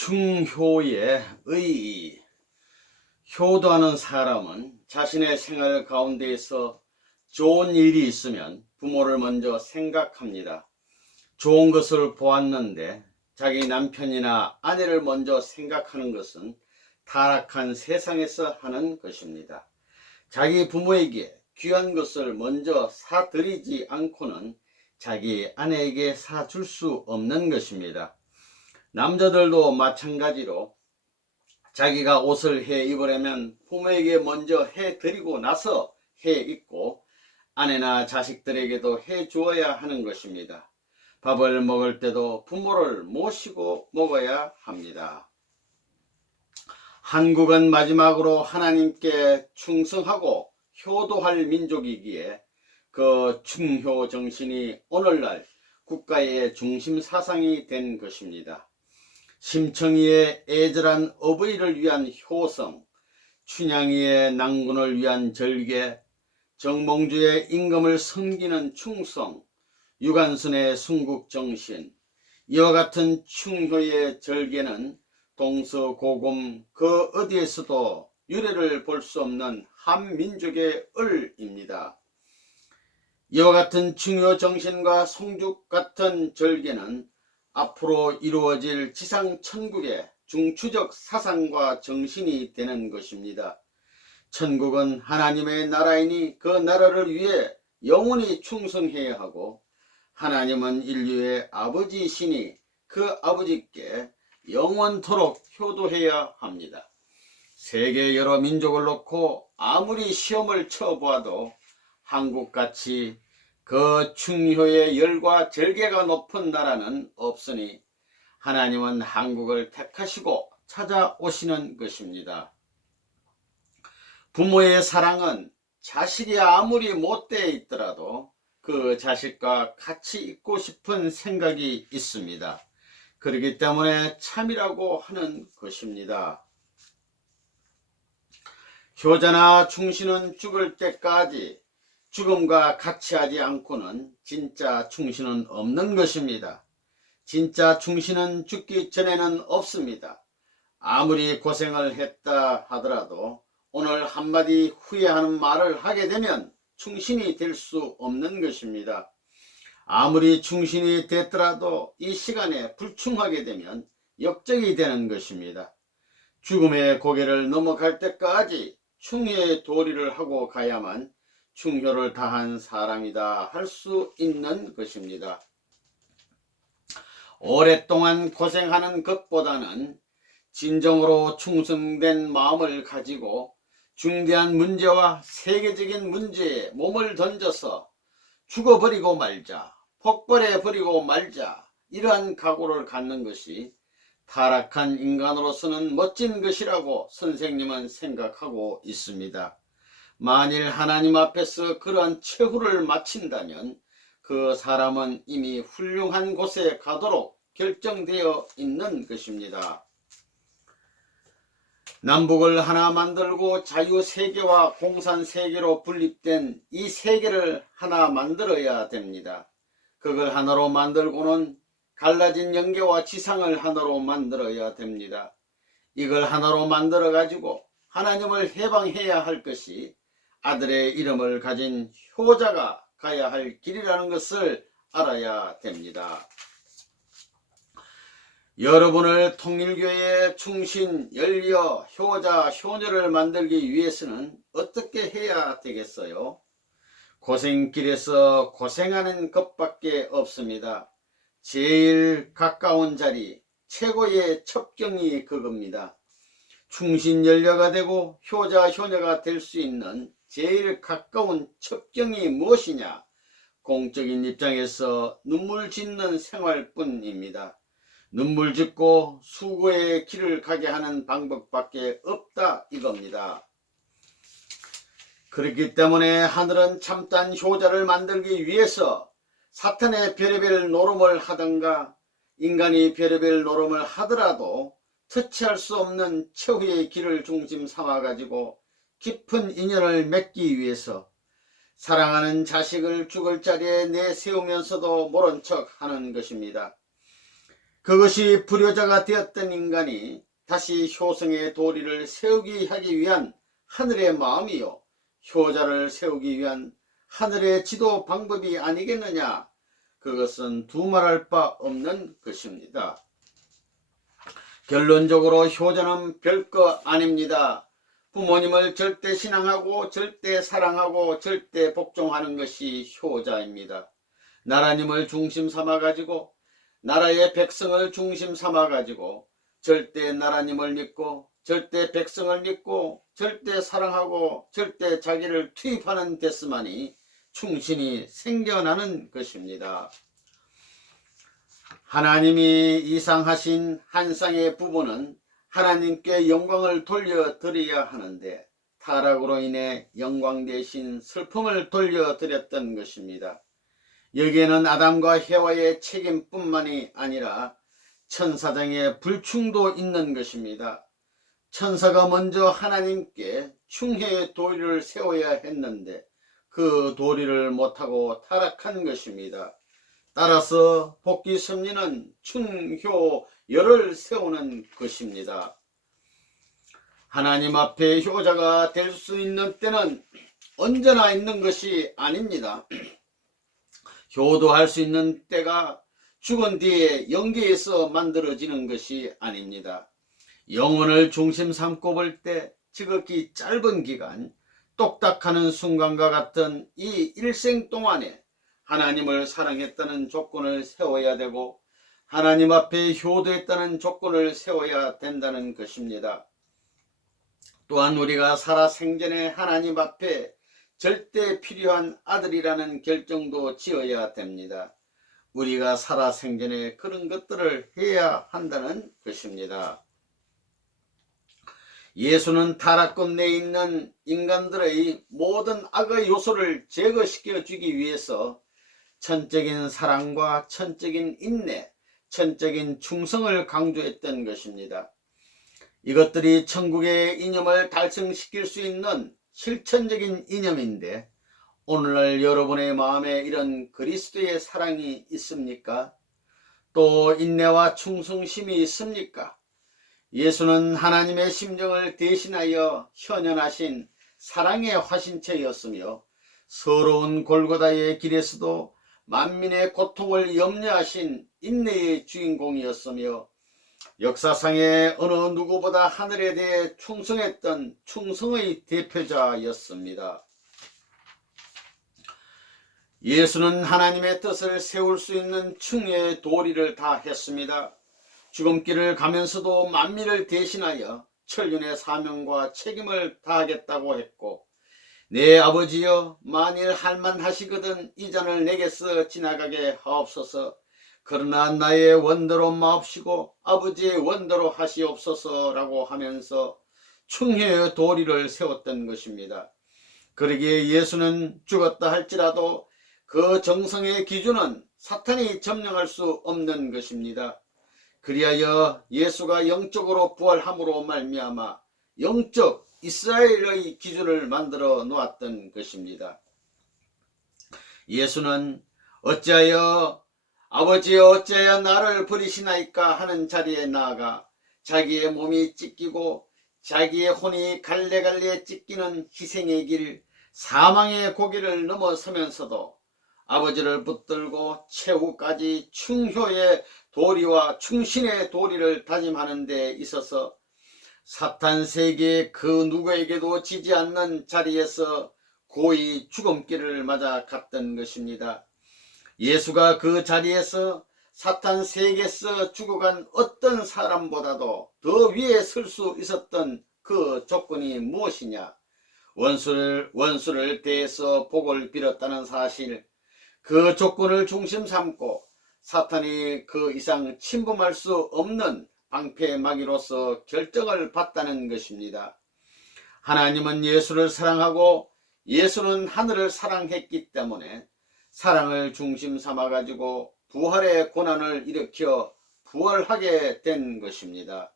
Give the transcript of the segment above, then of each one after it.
충효의 의의. 효도하는 사람은 자신의 생활 가운데에서 좋은 일이 있으면 부모를 먼저 생각합니다. 좋은 것을 보았는데 자기 남편이나 아내를 먼저 생각하는 것은 타락한 세상에서 하는 것입니다. 자기 부모에게 귀한 것을 먼저 사드리지 않고는 자기 아내에게 사줄 수 없는 것입니다. 남자들도 마찬가지로 자기가 옷을 해 입으려면 부모에게 먼저 해 드리고 나서 해 입고 아내나 자식들에게도 해 주어야 하는 것입니다. 밥을 먹을 때도 부모를 모시고 먹어야 합니다. 한국은 마지막으로 하나님께 충성하고 효도할 민족이기에 그 충효 정신이 오늘날 국가의 중심 사상이 된 것입니다. 심청이의 애절한 어버이를 위한 효성, 춘향이의 낭군을 위한 절개, 정몽주의 임금을 섬기는 충성, 유관순의 순국정신, 이와 같은 충효의 절개는 동서고금 그 어디에서도 유래를 볼 수 없는 한민족의 을입니다. 이와 같은 충효 정신과 송죽 같은 절개는 앞으로 이루어질 지상천국의 중추적 사상과 정신이 되는 것입니다. 천국은 하나님의 나라이니 그 나라를 위해 영원히 충성해야 하고, 하나님은 인류의 아버지이시니 그 아버지께 영원토록 효도해야 합니다. 세계 여러 민족을 놓고 아무리 시험을 쳐보아도 한국같이 그 충효의 열과 절개가 높은 나라는 없으니 하나님은 한국을 택하시고 찾아오시는 것입니다. 부모의 사랑은 자식이 아무리 못되어 있더라도 그 자식과 같이 있고 싶은 생각이 있습니다. 그렇기 때문에 참이라고 하는 것입니다. 효자나 충신은 죽을 때까지 죽음과 같이 하지 않고는 진짜 충신은 없는 것입니다. 진짜 충신은 죽기 전에는 없습니다. 아무리 고생을 했다 하더라도 오늘 한마디 후회하는 말을 하게 되면 충신이 될 수 없는 것입니다. 아무리 충신이 됐더라도 이 시간에 불충하게 되면 역적이 되는 것입니다. 죽음의 고개를 넘어갈 때까지 충효의 도리를 하고 가야만 충효를 다한 사람이다 할 수 있는 것입니다. 오랫동안 고생하는 것보다는 진정으로 충성된 마음을 가지고 중대한 문제와 세계적인 문제에 몸을 던져서 죽어버리고 말자, 폭발해버리고 말자, 이러한 각오를 갖는 것이 타락한 인간으로서는 멋진 것이라고 선생님은 생각하고 있습니다. 만일 하나님 앞에서 그러한 최후를 마친다면 그 사람은 이미 훌륭한 곳에 가도록 결정되어 있는 것입니다. 남북을 하나 만들고 자유세계와 공산세계로 분립된 이 세계를 하나 만들어야 됩니다. 그걸 하나로 만들고는 갈라진 영계와 지상을 하나로 만들어야 됩니다. 이걸 하나로 만들어 가지고 하나님을 해방해야 할 것이 아들의 이름을 가진 효자가 가야 할 길이라는 것을 알아야 됩니다. 여러분을 통일교회의 충신, 연리어, 효자, 효녀를 만들기 위해서는 어떻게 해야 되겠어요? 고생길에서 고생하는 것밖에 없습니다. 제일 가까운 자리, 최고의 첩경이 그겁니다. 충신 연려가 되고 효자 효녀가 될 수 있는 제일 가까운 첩경이 무엇이냐? 공적인 입장에서 눈물 짓는 생활뿐입니다. 눈물 짓고 수고의 길을 가게 하는 방법밖에 없다 이겁니다. 그렇기 때문에 하늘은 참된 효자를 만들기 위해서 사탄의 별의별 노름을 하든가 인간이 별의별 노름을 하더라도 터치할 수 없는 최후의 길을 중심 삼아 가지고 깊은 인연을 맺기 위해서 사랑하는 자식을 죽을 자리에 내세우면서도 모른 척 하는 것입니다. 그것이 불효자가 되었던 인간이 다시 효성의 도리를 세우기 하기 위한 하늘의 마음이요 효자를 세우기 위한 하늘의 지도 방법이 아니겠느냐. 그것은 두말할 바 없는 것입니다. 결론적으로 효자는 별거 아닙니다. 부모님을 절대 신앙하고 절대 사랑하고 절대 복종하는 것이 효자입니다. 나라님을 중심 삼아가지고 나라의 백성을 중심 삼아가지고 절대 나라님을 믿고 절대 백성을 믿고 절대 사랑하고 절대 자기를 투입하는 데서만이 충신이 생겨나는 것입니다. 하나님이 이상하신 한 쌍의 부부는 하나님께 영광을 돌려드려야 하는데 타락으로 인해 영광 대신 슬픔을 돌려드렸던 것입니다. 여기에는 아담과 해와의 책임뿐만이 아니라 천사장의 불충도 있는 것입니다. 천사가 먼저 하나님께 충혜의 도리를 세워야 했는데 그 도리를 못하고 타락한 것입니다. 따라서 복귀 섭리는 충효열을 세우는 것입니다. 하나님 앞에 효자가 될 수 있는 때는 언제나 있는 것이 아닙니다. 효도할 수 있는 때가 죽은 뒤에 영계에서 만들어지는 것이 아닙니다. 영혼을 중심 삼고 볼 때 지극히 짧은 기간, 똑딱하는 순간과 같은 이 일생 동안에 하나님을 사랑했다는 조건을 세워야 되고 하나님 앞에 효도했다는 조건을 세워야 된다는 것입니다. 또한 우리가 살아생전에 하나님 앞에 절대 필요한 아들이라는 결정도 지어야 됩니다. 우리가 살아생전에 그런 것들을 해야 한다는 것입니다. 예수는 타락권 내에 있는 인간들의 모든 악의 요소를 제거시켜 주기 위해서 천적인 사랑과 천적인 인내, 천적인 충성을 강조했던 것입니다. 이것들이 천국의 이념을 달성시킬 수 있는 실천적인 이념인데 오늘날 여러분의 마음에 이런 그리스도의 사랑이 있습니까? 또 인내와 충성심이 있습니까? 예수는 하나님의 심정을 대신하여 현현하신 사랑의 화신체였으며 서러운 골고다의 길에서도 만민의 고통을 염려하신 인내의 주인공이었으며 역사상의 어느 누구보다 하늘에 대해 충성했던 충성의 대표자였습니다. 예수는 하나님의 뜻을 세울 수 있는 충의 도리를 다 했습니다. 죽음길을 가면서도 만민을 대신하여 천륜의 사명과 책임을 다하겠다고 했고 내 아버지여 만일 할만하시거든 이 잔을 내게서 지나가게 하옵소서. 그러나 나의 원대로 마옵시고 아버지의 원대로 하시옵소서라고 하면서 충혜의 도리를 세웠던 것입니다. 그러기에 예수는 죽었다 할지라도 그 정성의 기준은 사탄이 점령할 수 없는 것입니다. 그리하여 예수가 영적으로 부활함으로 말미암아 영적 이스라엘의 기준을 만들어 놓았던 것입니다. 예수는 어찌하여 아버지여 어찌하여 나를 버리시나이까 하는 자리에 나아가 자기의 몸이 찢기고 자기의 혼이 갈래갈래 찢기는 희생의 길 사망의 고개를 넘어서면서도 아버지를 붙들고 최후까지 충효의 도리와 충신의 도리를 다짐하는 데 있어서 사탄 세계 그 누구에게도 지지 않는 자리에서 고이 죽음길을 맞아 갔던 것입니다. 예수가 그 자리에서 사탄 세계에서 죽어간 어떤 사람보다도 더 위에 설 수 있었던 그 조건이 무엇이냐? 원수를 대해서 복을 빌었다는 사실, 그 조건을 중심 삼고 사탄이 그 이상 침범할 수 없는 방패막이로서 결정을 받다는 것입니다. 하나님은 예수를 사랑하고 예수는 하늘을 사랑했기 때문에 사랑을 중심 삼아 가지고 부활의 고난을 일으켜 부활하게 된 것입니다.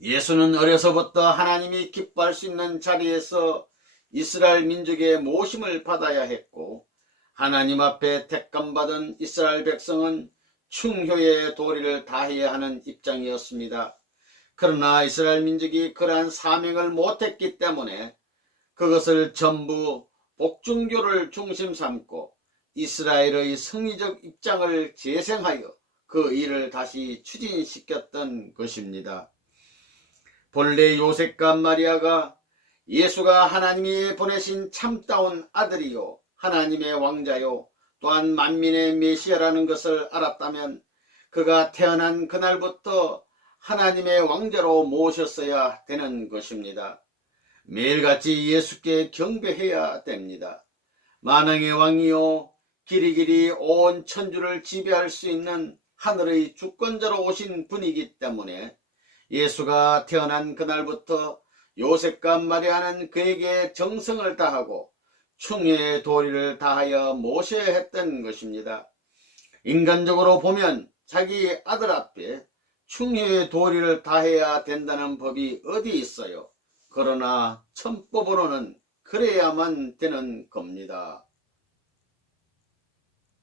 예수는 어려서부터 하나님이 기뻐할 수 있는 자리에서 이스라엘 민족의 모심을 받아야 했고 하나님 앞에 택감받은 이스라엘 백성은 충효의 도리를 다해야 하는 입장이었습니다. 그러나 이스라엘 민족이 그러한 사명을 못했기 때문에 그것을 전부 복중교를 중심 삼고 이스라엘의 성리적 입장을 재생하여 그 일을 다시 추진시켰던 것입니다. 본래 요셉과 마리아가 예수가 하나님이 보내신 참다운 아들이요 하나님의 왕자요 또한 만민의 메시아라는 것을 알았다면 그가 태어난 그날부터 하나님의 왕자로 모셨어야 되는 것입니다. 매일같이 예수께 경배해야 됩니다. 만왕의 왕이요 길이길이 온 천주를 지배할 수 있는 하늘의 주권자로 오신 분이기 때문에 예수가 태어난 그날부터 요셉과 마리아는 그에게 정성을 다하고 충효의 도리를 다하여 모셔야 했던 것입니다. 인간적으로 보면 자기 아들 앞에 충효의 도리를 다해야 된다는 법이 어디 있어요. 그러나 천법으로는 그래야만 되는 겁니다.